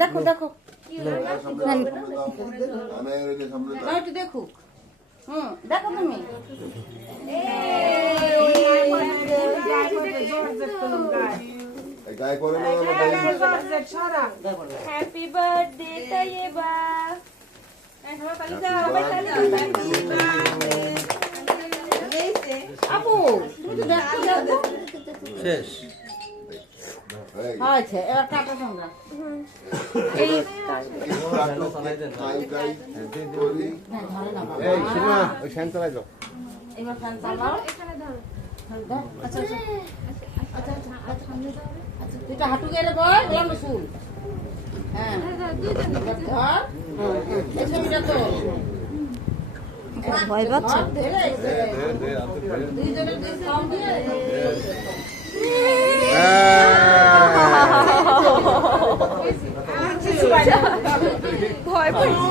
দেখো দেখো একটু দেখুক। দেখো তুমি হ্যাপি বার্থডে তাইয়েবা। আপু তুমি তো দেখো শেষ আচ্ছা এবার কাটা তোমরা এই সীমা ওই ফ্যান চালাই দাও এবার ফ্যান চালাও। আচ্ছা আচ্ছা তুইটা হাঁটু গেলে বল বললাম শুন। হ্যাঁ ধর এই ছবিটা তো ভয় পাচ্ছ? দুইজনের কম দিয়ে ভয় পাচ্ছি।